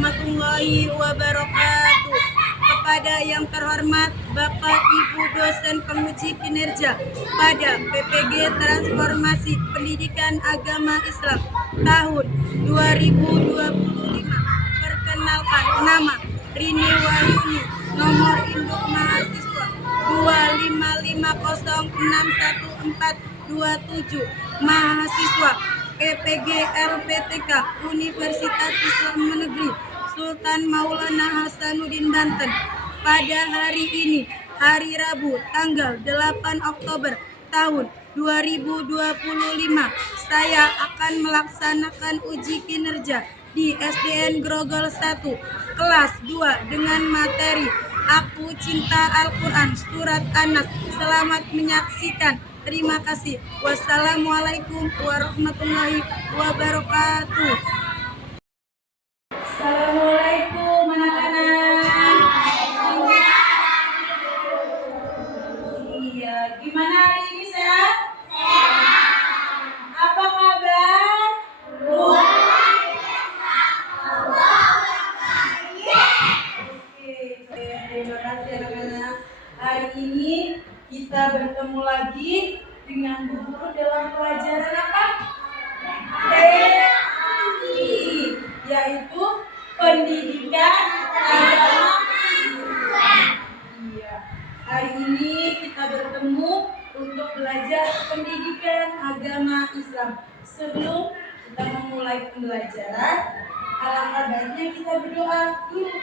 warahmatullahi wabarakatuh. Kepada yang terhormat Bapak Ibu dosen penguji kinerja pada PPG Transformasi Pendidikan Agama Islam tahun 2025. Perkenalkan, nama Rini Wahyuni, nomor induk mahasiswa 255061427, mahasiswa PPG LPTK Universitas Islam Negeri Sultan Maulana Hasanuddin Banten. Pada hari ini, hari Rabu, tanggal 8 Oktober tahun 2025, saya akan melaksanakan uji kinerja di SDN Grogol 1, kelas 2 dengan materi Aku Cinta Al-Quran Surat An-Nas. Selamat menyaksikan. Terima kasih. Wassalamualaikum warahmatullahi wabarakatuh. Assalamualaikum anak-anak. Iya, gimana hari ini, sehat? Apa kabar? Terima kasih anak-anak. Hari ini kita bertemu lagi dengan Bu Guru dalam pelajaran apa? PAI, yaitu Pendidikan Agama Islam. Iya. Hari ini kita bertemu untuk belajar Pendidikan Agama Islam. Sebelum kita memulai pembelajaran, alangkah baiknya kita berdoa dulu.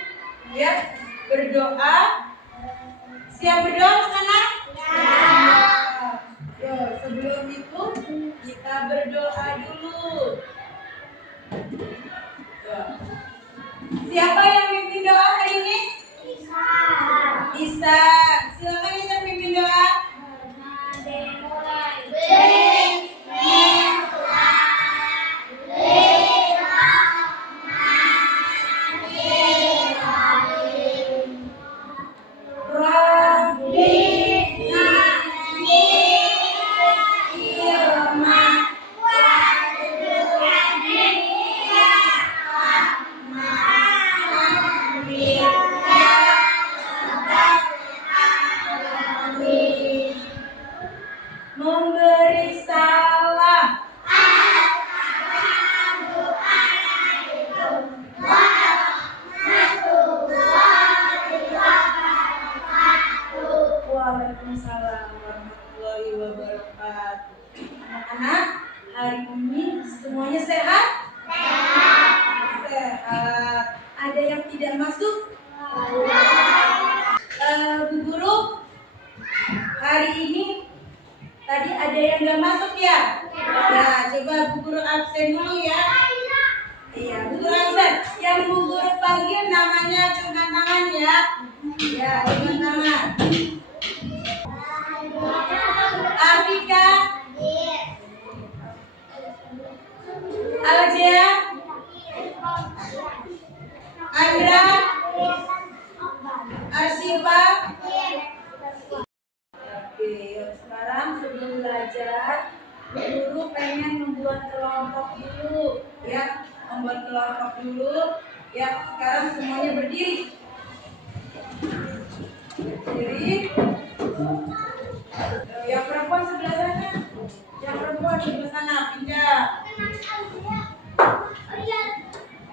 Ya, berdoa. Siap berdoa sana? Ya. Sebelum itu kita berdoa dulu. Ya. Siapa yang mimpin doa hari ini? Isa. Silakan Isa mimpin doa. Memberi salam. Waalaikumsalam warahmatullahi wabarakatuh. Anak-anak, hari ini semuanya sehat? Sehat. Ada yang tidak masuk? Bu Guru, hari ini tadi ada yang nggak masuk ya? Nah, coba Bu Guru absen dulu ya. Iya, Bu Guru absen. Yang Bu Guru panggil namanya angkat tangan ya. Ya, angkat tangan. Afika, Aljea, Andra, Arsifa. Oke, sekarang sebelum belajar, Guru pengen membuat kelompok dulu, ya, membuat kelompok dulu, ya. Sekarang semuanya berdiri. Berdiri. Yang perempuan sebelah sana, yang perempuan sebelah sana, pindah.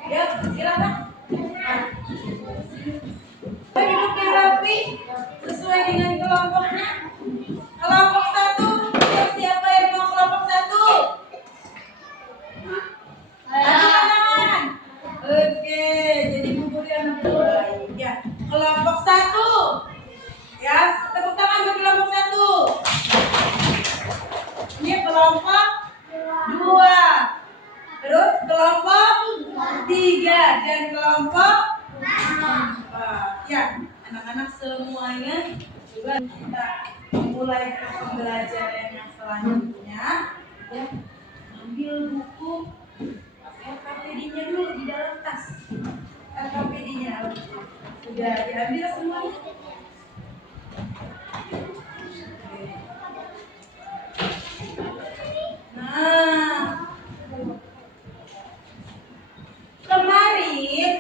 Ya, silakan. Duduknya rapi sesuai dengan kelompoknya. Kelompok 1, siapa yang mau kelompok 1? Ajukan tangan. Oke, jadi Bu Guru yang memulai. Ya, kelompok 1. Ya, tepuk tangan buat kelompok 1. Ini kelompok 2. Terus kelompok 3 dan kelompok 4. Ya, anak-anak semuanya juga kita memulai pembelajaran yang selanjutnya. Ya, ambil buku LKPD-nya dulu di dalam tas. LKPD-nya sudah diambil semuanya. Nah, kemarin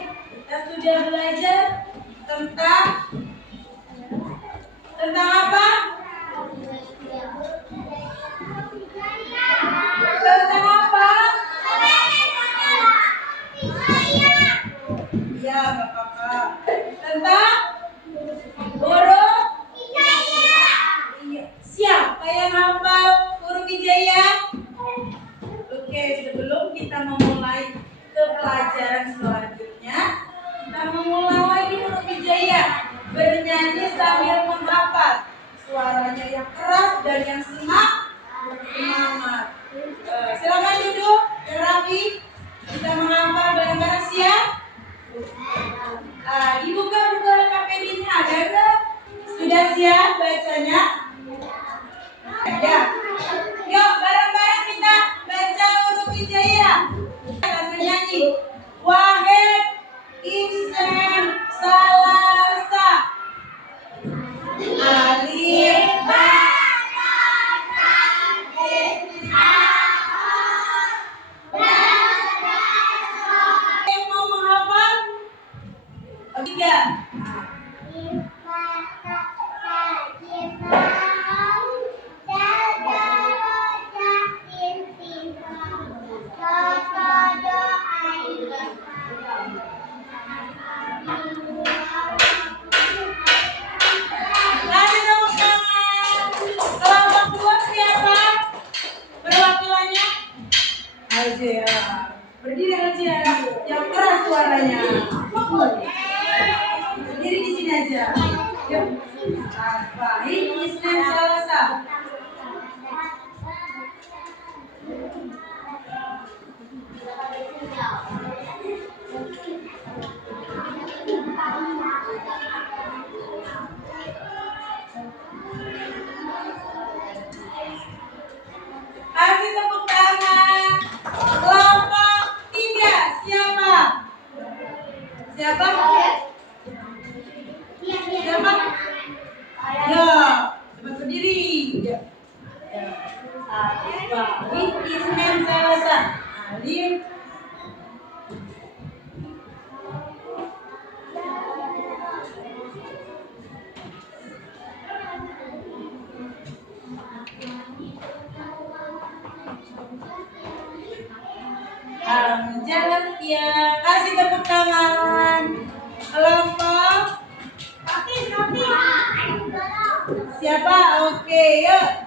aja, yang keras suaranya. Berdiri di sini aja. Yuk. Baik, Isnen Salasa. Kasih tepuk tangan. Kelompok 3 siapa? Siapa? Siapa? Ya, coba berdiri. Baik, Isnen Salasa. Alif. Hamzah ya, kasih tepuk tangan. Kelompok siapa? Oke, yuk.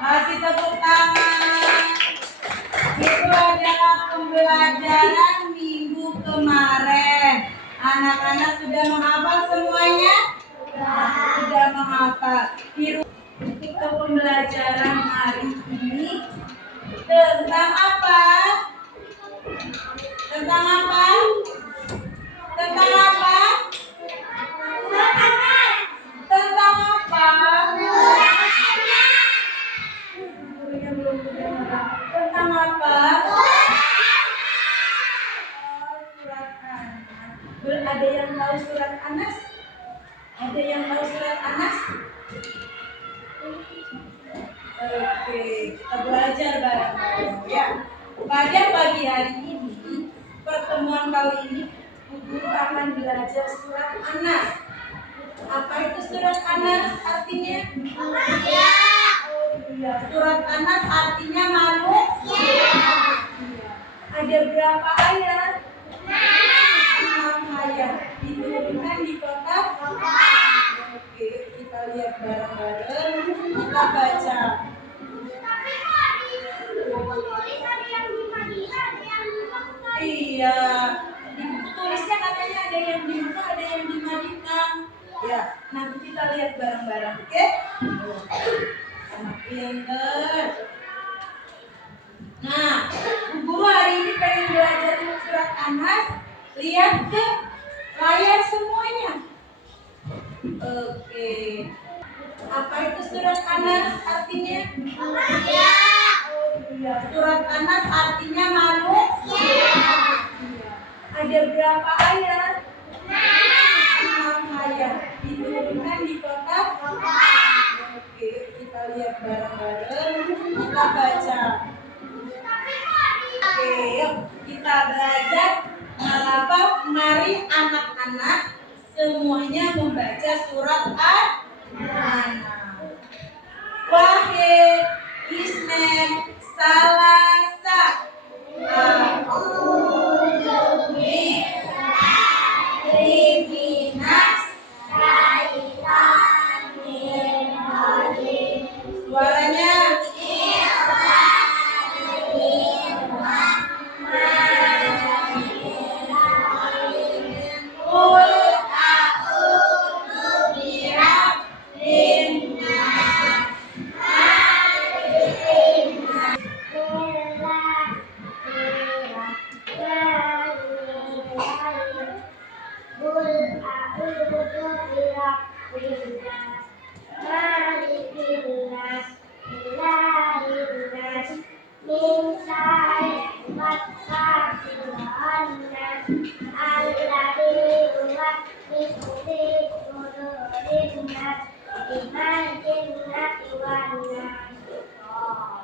Kasih tepuk tangan. Itu adalah pembelajaran minggu kemarin. Anak-anak sudah menghafal semuanya? Sudah menghafal. Itu pembelajaran hari ini tentang apa? Tentang apa? Tentang apa? Tentang apa? Tentang apa? Surat Anas. Ada yang tahu surat Anas? Ada yang tahu surat Anas? Oke, kita belajar bareng-bareng ya. Pada pagi hari ini, pertemuan kali ini, Bu Guru akan belajar surat Anas. Apa itu surat Anas artinya? Manusia. Iya, surat Anas artinya manusia. Ada berapa ayat? 6 ayat. Diturunkan di kotak. Oke, kita lihat bareng-bareng. Kita baca. Iya, di buku tulisnya katanya ada yang di Mekah, ada yang di Madinah. Ya, nanti kita lihat bareng-bareng, oke? Pinter. Nah, Bu Guru hari ini pengen belajar surat Anas. Lihat ke layar semuanya. Oke. Apa itu surat Anas artinya? Manusia. Iya, surat Anas artinya manusia. Ada berapa ayat? 6 ayat. Diturunkan di kotak. Oke, kita lihat bareng-bareng. Kita baca. Oke, yuk kita belajar. Mari anak-anak semuanya membaca surat An-Nas. Wahid, Isnen, Salasa. A'udzu billahi minas syaitonir rajim. Suaranya.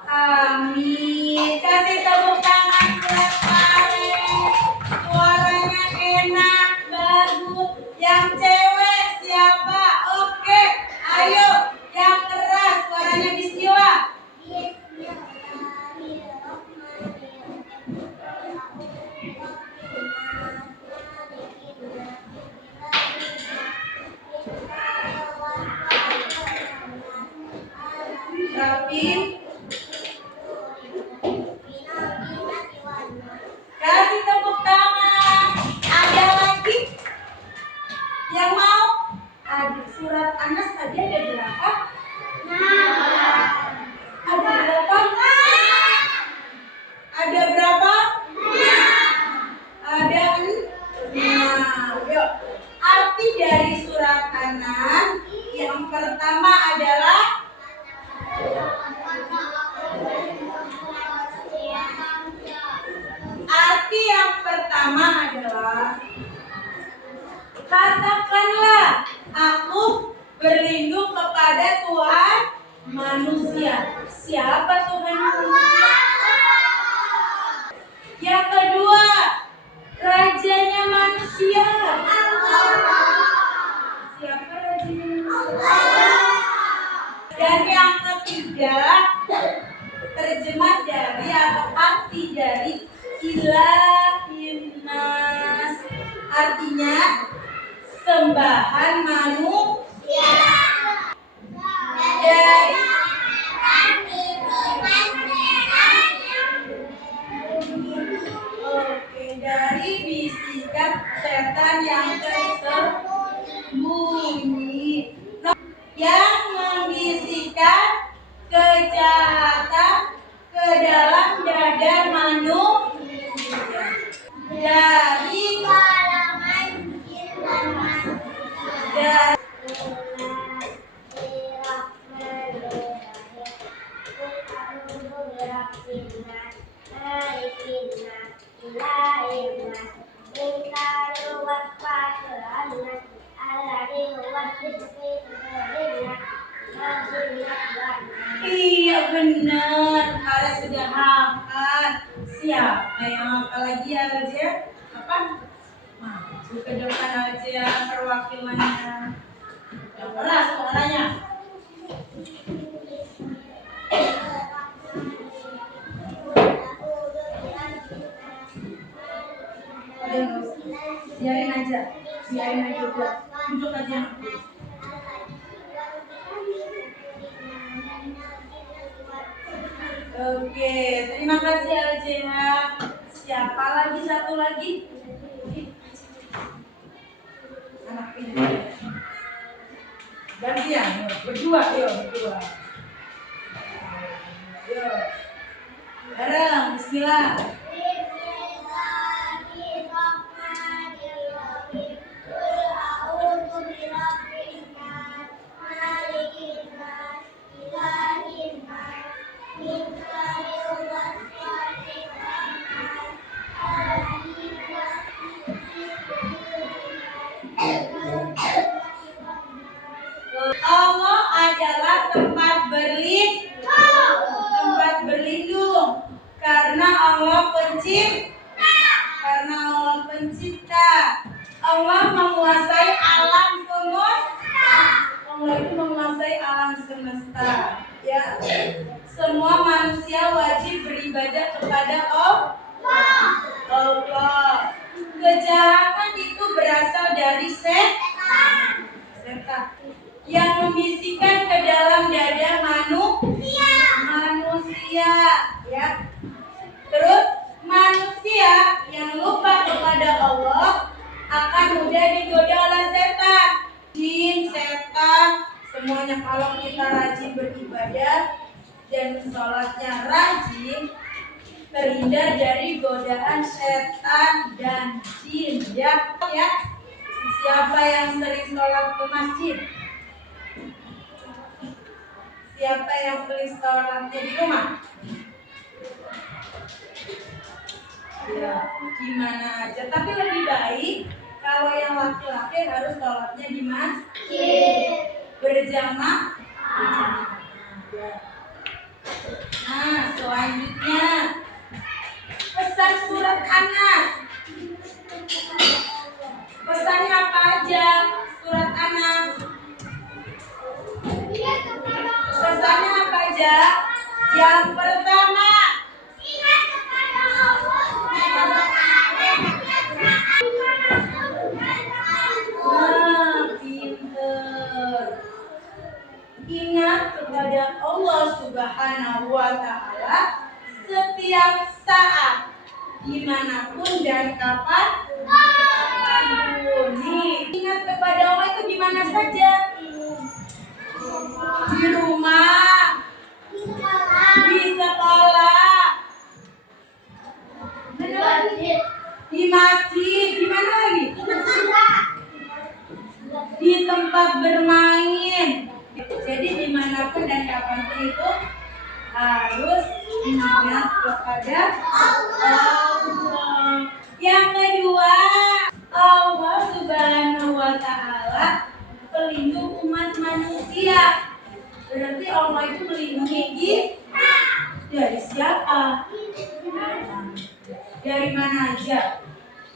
Amin. Kasih tepuk tangan buat Karen. Suaranya enak, bagus. Yang cewek siapa? Oke, ayo. Yang keras, suaranya bismillah. terjemah dari atau arti dari ilahin nas, artinya sembahan manusia. Dari dari bisikan setan yang tersembunyi, yang membisikkan kejahatan ke dalam dada manusia dari kalangan jin dan manusia. Iya benar, kalian sudah hafal. Siapa yang hafal lagi aja? Apa? Maju ke depan aja perwakilannya. Yang keras suaranya. Biarin aja udah. Duduk aja. Oke, terima kasih Aljeha. Siapa lagi satu lagi? Anak pintar. Gantian, berdua, yuk berdua. Yuk. Bareng, bismillah. Allah adalah tempat berlindung karena Allah pencipta. Allah menguasai alam semesta. Allah itu menguasai alam semesta. Ya, semua manusia wajib beribadah kepada Allah. Kejahatan itu berasal dari setan yang membisikkan ke dalam dada manusia, ya. Terus manusia yang lupa kepada Allah akan mudah digoda oleh setan. Jin, setan, semuanya kalau kita rajin beribadah dan sholatnya rajin, terhindar dari godaan setan dan jin, ya. Siapa yang sering sholat ke masjid? Siapa yang sering sholatnya di rumah? Ya, gimana aja. Tapi lebih baik kalau yang laki-laki harus sholatnya di masjid berjamaah. Nah, selanjutnya pesan surat Anas. Pesannya apa aja? Surat Anas. Pesannya apa aja? Yang pertama, ingat kepada Allah. Pinter. Ingat kepada Allah Subhanahu wa Ta'ala setiap saat, dimanapun dan kapanpun. Nih, ingat kepada Allah itu di mana saja? Di rumah, di sekolah, di masjid, di mana lagi? Di tempat bermain. Jadi dimanapun dan kapanpun itu harus ingat kepada Allah. Yang kedua, Allah Subhanahu wa Ta'ala pelindung umat manusia. Berarti Allah itu melindungi kita dari siapa? Dari mana aja?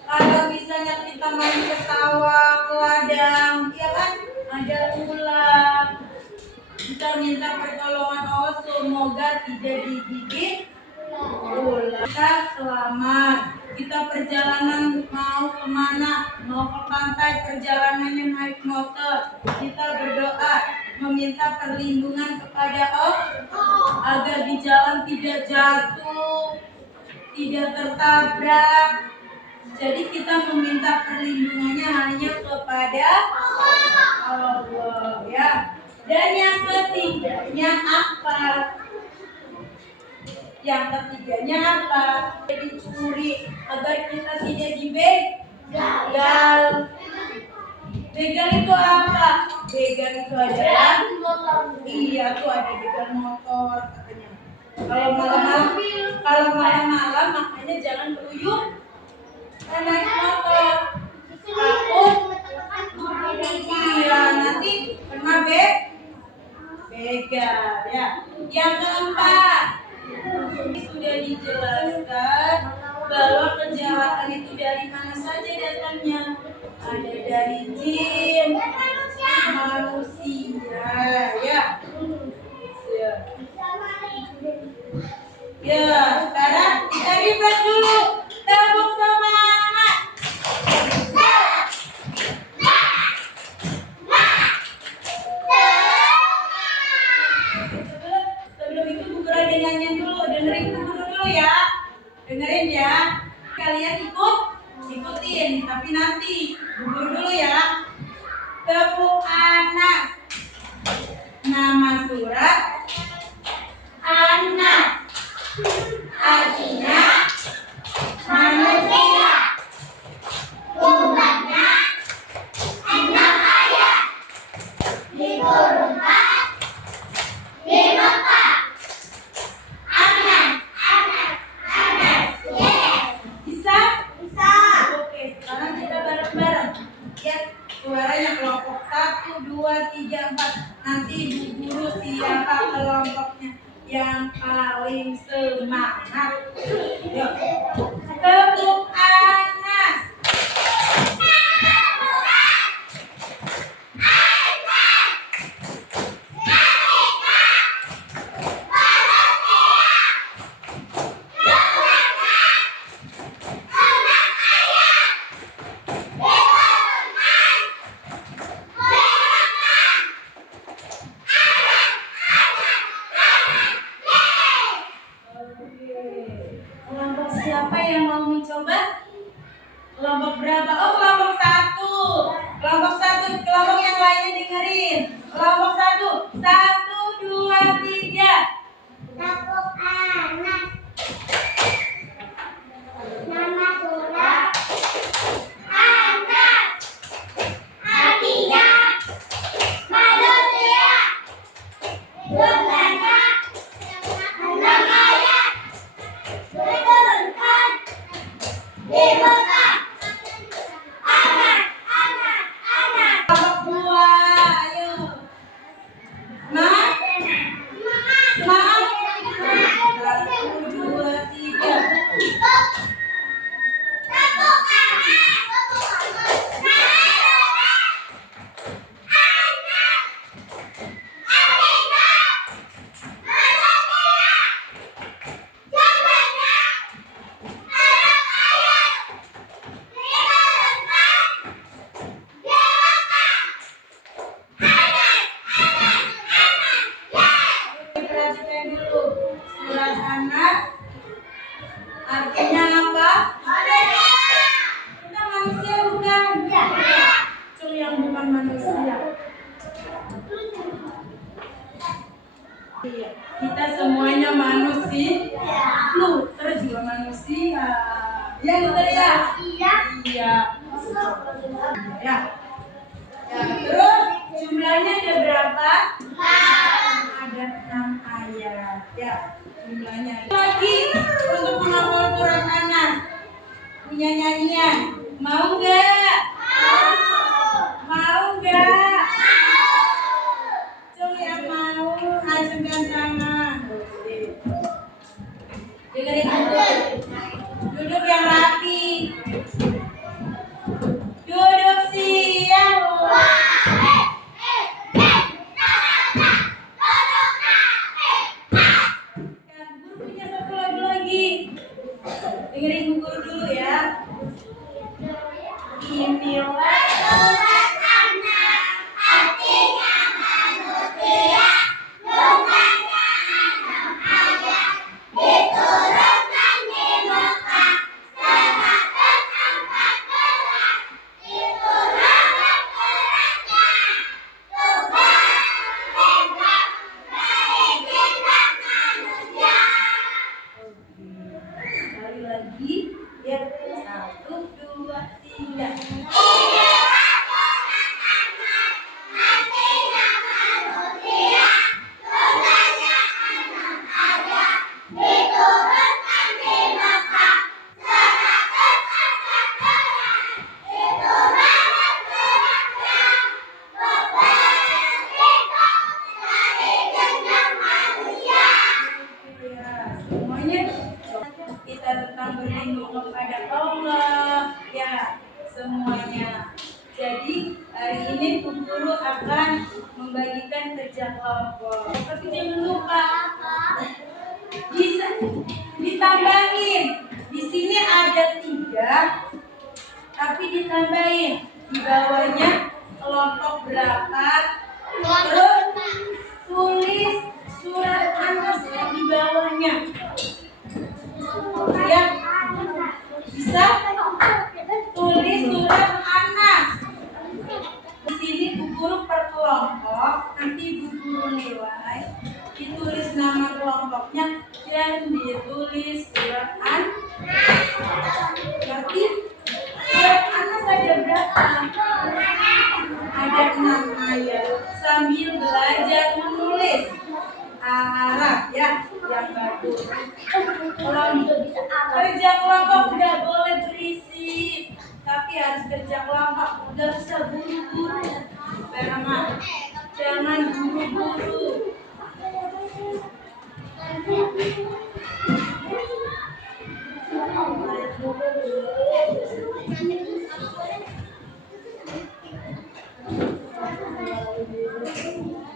Kalau misalnya kita main ke sawah, ke ladang, ya kan? Ada ular. Kita minta pertolongan Allah semoga tidak digigit ular. Kita selamat. Kita perjalanan mau kemana? Mau ke pantai, perjalanannya naik motor. Kita berdoa meminta perlindungan kepada Allah agar di jalan tidak jatuh, tidak tertabrak. Jadi kita meminta perlindungannya hanya kepada Allah ya. Dan yang ketiganya apa? Yang ketiganya apa? Dicuri agar kita tidak dibegal. Begal itu apa? Begal itu adalah iya tuh ada begal motor katanya. Kalau malam-malam makanya jangan keluyup naik motor. Takut iya nanti kena begal ya. Yang keempat, sudah dijelaskan bahwa kejahatan itu dari mana saja datangnya. Ada dari jin, manusia, ya. Ya, sekarang kita ribet dulu. Tepuk semangat. Sebelum itu Bu Guru dengerin dulu ya. Dengerin ya. Kalian ikutin, tapi nanti dulu ya. Tepuk anak. Nama surat anak. Artinya manusia. Tugasnya anak ayah. Diturunkan di Mekah. Anak. Bisa? Oke, sekarang kita bareng-bareng. Ya, suaranya kelompok 1, 2, 3, 4. Nanti Bu Guru siapa kelompoknya yang paling semangat. Yuk. Tepuk anak. Kelompok siapa yang mau mencoba? Kelompok berapa? Oh, kelompok 1. Kelompok 1, kelompok yang lainnya dengerin. Kelompok 1. 1, 2, 3. Tepuk anak. Nama surat anak. Artinya manusia. Tugasnya anak ayah. Diturunkan di Mekah. Anak. Kelompok 2, ayo. Semangat. 1, 2, 3. Perhatikan dulu. Surat anak artinya apa? Kita manusia bukan? Cuma yang bukan manusia. Iya, kita semuanya manusia. Luther juga manusia. Ya, Luther ya? Iya. Ya. Terus jumlahnya ada berapa? 6. Ada 6 ayat. Ya, jumlahnya. Lagi untuk menghafal surat anak. Punya nyanyian. Mau nggak? Mau nggak? Coba yang mau acungkan tangan. Dengerin dulu. Duduk yang rapi. Duduk siap. Dengerin Bu Guru dulu ya. Inilah surat anak, artinya manusia, bukannya anak ayat, diturunkan di Mekah 114. Itulah suratnya, Tuhan Tuhan dari cinta manusia. Sekali lagi ya, 1, 2, 3. Semuanya kita tetap berlindung kepada Allah ya semuanya. Jadi hari ini Bu Guru akan membagikan kerja kelompok. Tapi jangan lupa bisa ditambahin. Di sini ada 3, tapi ditambahin di bawahnya kelompok berapa. Terus tulis surat Anas di bawahnya. Ya, bisa tulis surat Anas. Di sini Bu Guru per kelompok, nanti Bu Guru nilai, ditulis nama kelompoknya dan ditulis surat Anas. Berarti surat Anas ada berapa? Ada 6 ayat. Sambil belajar menulis Arab ya, yang bagus. Kerja kelompok nggak boleh berisik, tapi harus kerja kelompok. Nggak usah buru-buru, jangan buru-buru.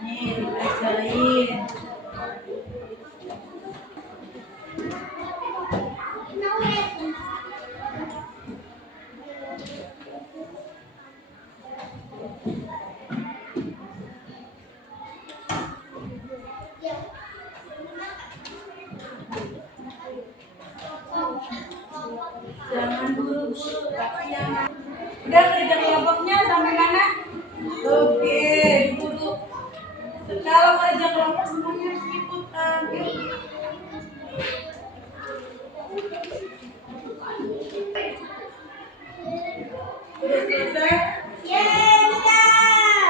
Nih dibacain. Jangan buru-buru, tapi jangan. Udah kerja kelompoknya sampai mana? Oke, buru. Kalau kerja kelompok semuanya harus ikutan. Udah selesai?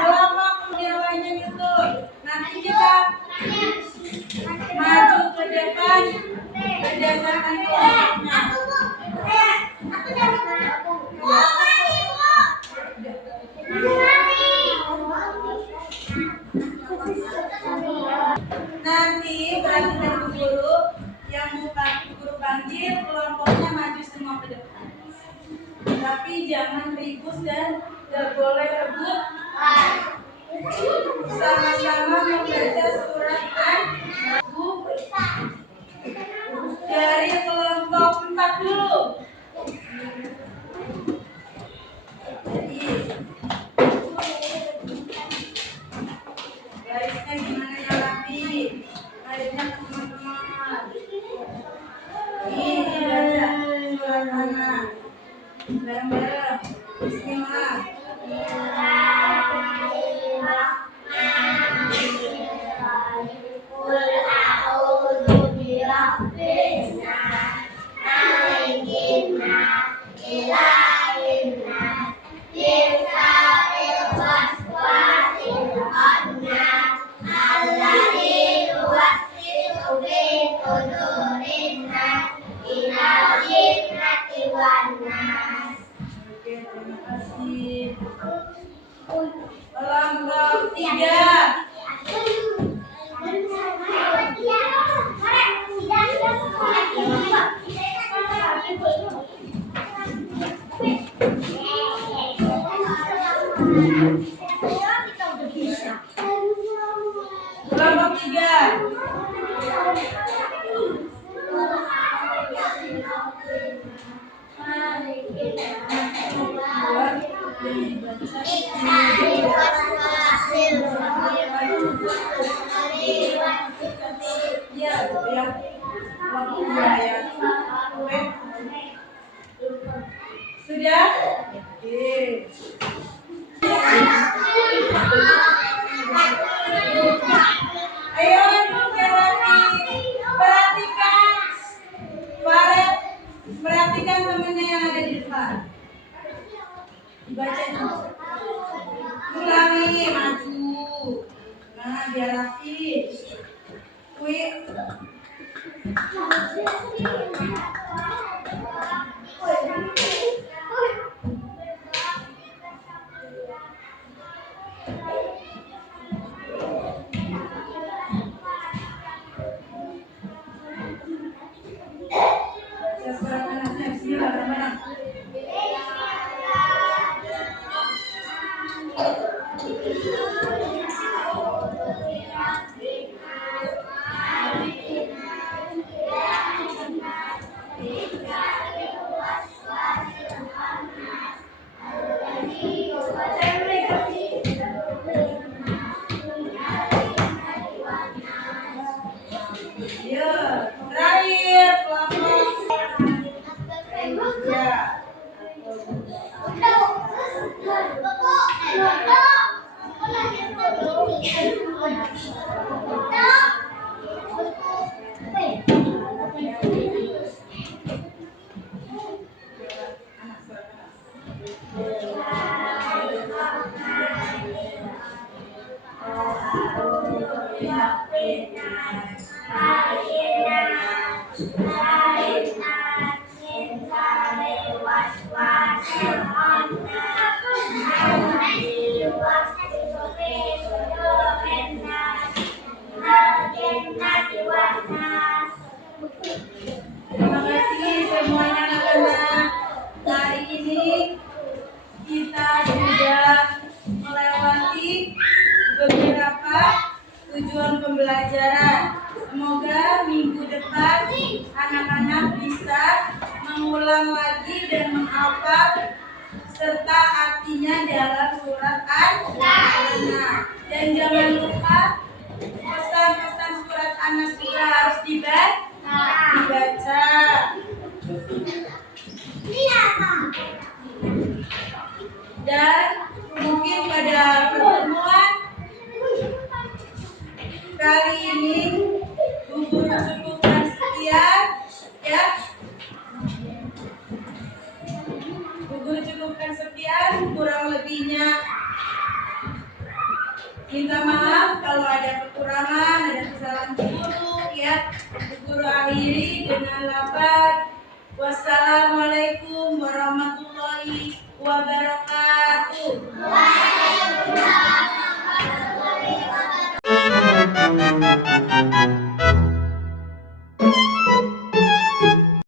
Kelompok nilainya itu. Nanti kita maju ke depan berdasarkan kelompoknya. Nanti perhatikan Bu Guru, yang Bu Guru panggil kelompoknya maju semua ke depan. Tapi jangan ribut dan gak boleh rebut. Sama-sama membaca surat An-Nisa dari kelompok 4 dulu. Jadi garisnya gimana ya, rapi? Garisnya teman-teman. Ini baca surat Anas. Bareng-bareng. Bismillah. Oke, terima kasih. Kelompok 3. Kelompok 3. Iya ya. Oke. Sudah? Oke. Ayo duduk rapi. Perhatikan. Faret, perhatikan temannya yang ada di depan. Dibaca dulu. Ulangi, maju. Nah, biar rapi. Wih. Ya, terakhir kelompok ya. Terima kasih semuanya anak-anak. Hari ini kita sudah melewati beberapa tujuan pembelajaran. Semoga minggu depan anak-anak bisa mengulang lagi dan menghafal serta artinya dalam surat An-Nas. Dan jangan lupa pesan-pesan surat An-Nas juga harus dibaca. Dan mungkin pada pertemuan kali ini Bu Guru cukupkan sekian ya. Bu Guru cukupkan sekian, kurang lebihnya minta maaf kalau ada kekurangan, ada kesalahan guru ya. Bu Guru akhiri dengan lafaz wassalamualaikum warahmatullahi